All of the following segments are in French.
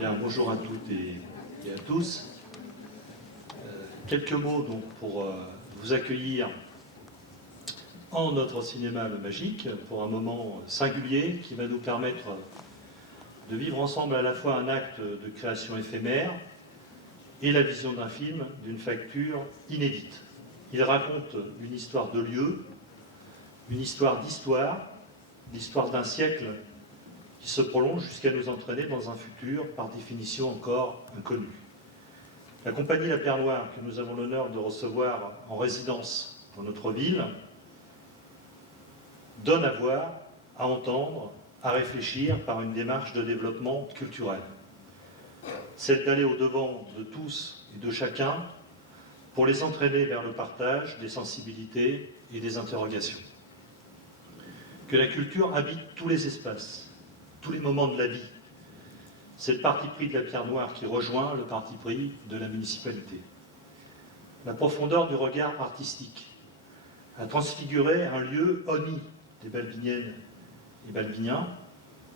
Bien, bonjour à toutes et à tous. Quelques mots donc pour vous accueillir en notre cinéma Le Magique pour un moment singulier qui va nous permettre de vivre ensemble à la fois un acte de création éphémère et la vision d'un film d'une facture inédite. Il raconte une histoire de lieu, une histoire d'histoire, l'histoire d'un siècle qui se prolonge jusqu'à nous entraîner dans un futur par définition encore inconnu. La compagnie La Pierre Noire, que nous avons l'honneur de recevoir en résidence dans notre ville, donne à voir, à entendre, à réfléchir par une démarche de développement culturel. C'est d'aller au-devant de tous et de chacun pour les entraîner vers le partage des sensibilités et des interrogations. Que la culture habite tous les espaces, tous les moments de la vie. C'est le parti pris de La Pierre Noire qui rejoint le parti pris de la municipalité. La profondeur du regard artistique a transfiguré un lieu honni des Balbiniennes et Balbiniens,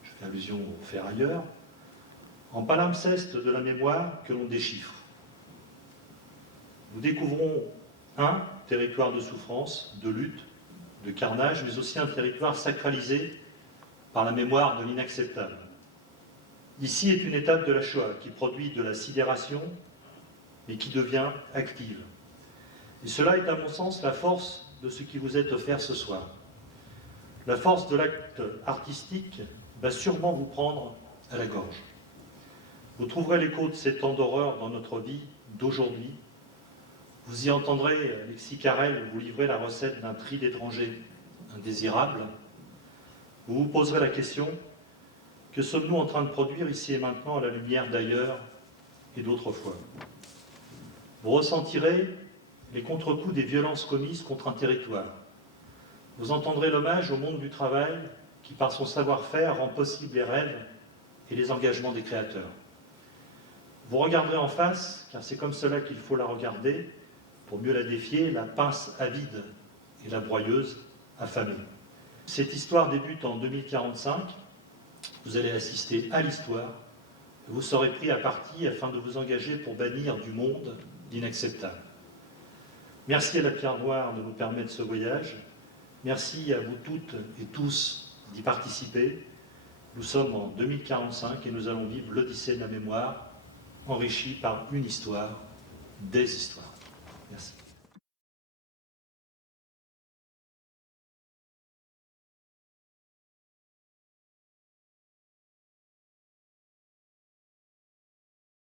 je fais allusion aux ferrailleurs, en palimpseste de la mémoire que l'on déchiffre. Nous découvrons un territoire de souffrance, de lutte, de carnage, mais aussi un territoire sacralisé par la mémoire de l'inacceptable. Ici est une étape de la Shoah qui produit de la sidération, mais qui devient active. Et cela est à mon sens la force de ce qui vous est offert ce soir. La force de l'acte artistique va sûrement vous prendre à la gorge. Vous trouverez l'écho de ces temps d'horreur dans notre vie d'aujourd'hui. Vous y entendrez Alexis Carrel vous livrer la recette d'un tri d'étrangers indésirables. Vous vous poserez la question, que sommes-nous en train de produire ici et maintenant à la lumière d'ailleurs et d'autrefois? Vous ressentirez les contre-coups des violences commises contre un territoire. Vous entendrez l'hommage au monde du travail qui, par son savoir-faire, rend possible les rêves et les engagements des créateurs. Vous regarderez en face, car c'est comme cela qu'il faut la regarder, pour mieux la défier, la pince avide et la broyeuse affamée. Cette histoire débute en 2045. Vous allez assister à l'histoire. Vous serez pris à partie afin de vous engager pour bannir du monde l'inacceptable. Merci à La Pierre Noire de nous permettre ce voyage. Merci à vous toutes et tous d'y participer. Nous sommes en 2045 et nous allons vivre l'Odyssée de la mémoire, enrichie par une histoire, des histoires. Merci.